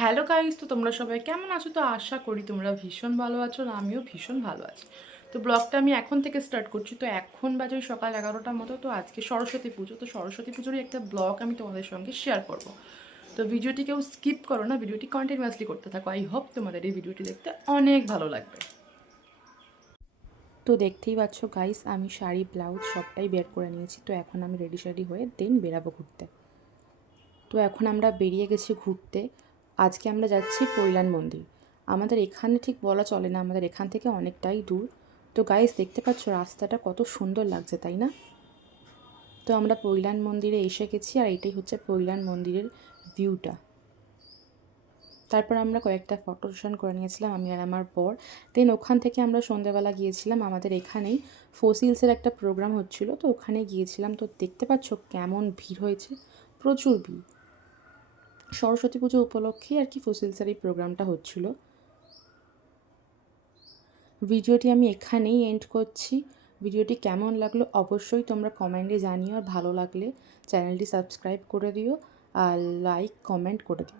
Hello guys, তো তোমরা সবাই কেমন আছো? তো আশা করি তোমরা ভীষণ ভালো আছো, আর আমিও ভীষণ ভালো আছি। তো ব্লগটা আমি এখন থেকে স্টার্ট করছি। তো এখন বাজে ওই সকাল 11টার মতো। তো আজকে সরস্বতী পুজো, তো সরস্বতী পুজোরই একটা ব্লগ আমি তোমাদের সঙ্গে শেয়ার করব। তো ভিডিওটি কেউ স্কিপ করো না, ভিডিওটি কন্টিনিউয়াসলি করতে থাকো। আই হোপ তোমাদের এই ভিডিওটি দেখতে অনেক ভালো লাগবে। তো দেখতেই পাচ্ছ গাইস, আমি শাড়ি ব্লাউজ সবটাই বের করে নিয়েছি। তো এখন আমি রেডি হয়ে দেন বেরাবো ঘুরতে। তো এখন আমরা বেরিয়ে গেছি ঘুরতে। আজকে আমরা যাচ্ছি পৈলান মন্দির। আমাদের এখানে ঠিক বলা চলে না, আমাদের এখান থেকে অনেকটাই দূর। তো গাইস দেখতে পাচ্ছ রাস্তাটা কত সুন্দর লাগছে, তাই না? তো আমরা পৈলান মন্দিরে এসে গেছি, আর এটাই হচ্ছে পৈলান মন্দিরের ভিউটা। তারপর আমরা কয়েকটা ফটো সেশন করে নিয়েছিলাম আমি আর আমার বর। দেন ওখান থেকে আমরা সন্ধ্যাবেলা গিয়েছিলাম আমাদের এখানেই ফসিলসের একটা প্রোগ্রাম হচ্ছিল, তো ওখানে গিয়েছিলাম। তো দেখতে পাচ্ছ কেমন ভিড় হয়েছে, প্রচুর ভিড়। সরস্বতী পুজো উপলক্ষেই আর কি ফসিলসের এই প্রোগ্রামটা হচ্ছিল। ভিডিওটি আমি এখানেই এন্ড করছি। ভিডিওটি কেমন লাগলো অবশ্যই তোমরা কমেন্টে জানিও, আর ভালো লাগলে চ্যানেলটি সাবস্ক্রাইব করে দিও, আর লাইক কমেন্ট করে দিও।